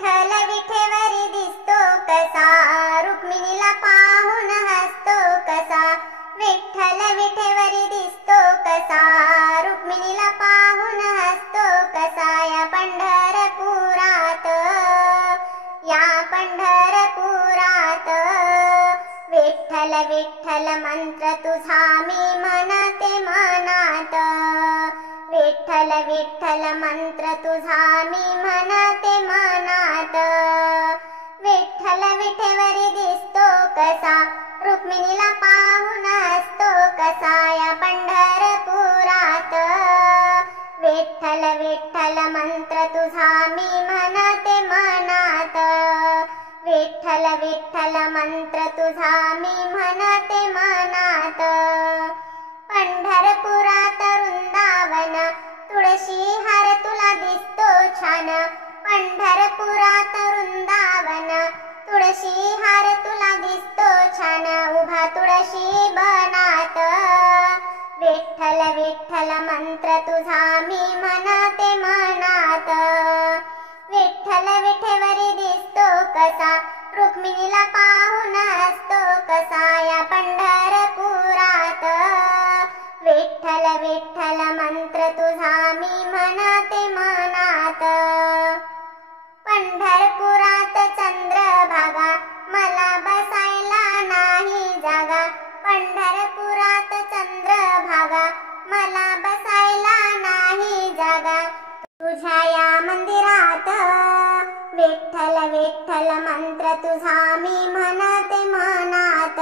विठ्ठल विठेवरी दिसतो कसा, रुक्मिणीला पाहून हसतो कसा। विठ्ठल विठेवरी दिसतो कसा, रुक्मिणीला पाहून हसतो कसा। या पंढरपुरात, या पंढरपुरात, विठ्ठल विठ्ठल मंत्र तुझा मी म्हणते मनात। विठ्ठल विठ्ठल मंत्र तुझा मी म्हणते मनात। विठ्ठल विठेवरी दिसतो कसा, रुक्मिणीला पाहून हसतो कसा। या पंढरपुरात, विठ्ठल विठ्ठल मंत्र तुझा मी म्हणते मनात। विठ्ठल विठ्ठल मंत्र तुझा मी म्हणते मनात। पंढरपुरात वृंदावन, तुळशी हार तुला दिसतो छान। पंढरपुरात वृंदावन, तुळशी हार तुला दिसतो छान। उभा तुळशी बनात, विठ्ठल विठ्ठल मंत्र तुझा मी म्हणते मनात। विठ्ठल विठेवरी दिसतो कसा, रुक्मिणीला पाहून हसतो कसा। या पंढरपुरात, विठ्ठल विठ्ठल मंत्र तुझा मी म्हणते मनात। पंढरपुरात चंद्रभागा, मला बसायला नाही जागा। पंढरपुरात चंद्रभागा, मला बसायला नाही जागा। तुझ्या या मंदिरात, विठ्ठल विठ्ठल मंत्र तुझा मी म्हणते मनात।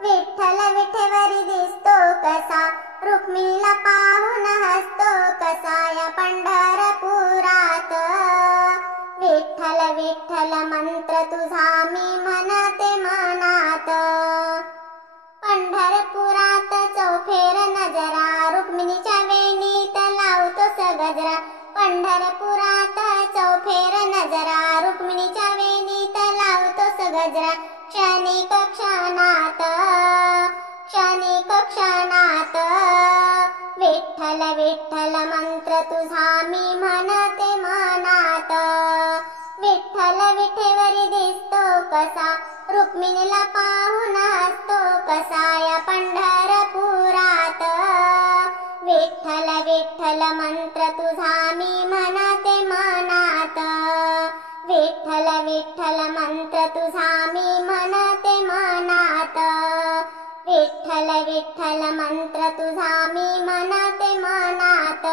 विठ्ठल विठेवरी दिसतो कसा, रुक्मिणीला पाहून हसतो कसा। या पंढरपुरात, विठ्ठल विठ्ठल मंत्र तुझा मी म्हणते मनात। पंढरपुरात चौफेर नजरा, रुक्मिणीच्या वेणीत लावतोस गजरा। पंढरपुरात चौफेर नजरा, रुक्मिणीच्या वेणीत लावतोस गजरा। क्षणिक क्षणात, क्षणिक क्षणात, विठ्ठल विठ्ठल मंत्र तुझा मी म्हणते मनात। विठ्ठल विठेवरी दिसतो कसा, रुक्मिणीला पाहून हसतो कसा। या पंढरपुरात, विठ्ठल विठ्ठल मंत्र तुझा मी म्हणते मनात। विठ्ठल विठ्ठल मंत्र तुझा मी म्हणते मनात। विठ्ठल विठ्ठल मंत्र तुझा मी म्हणते मनात।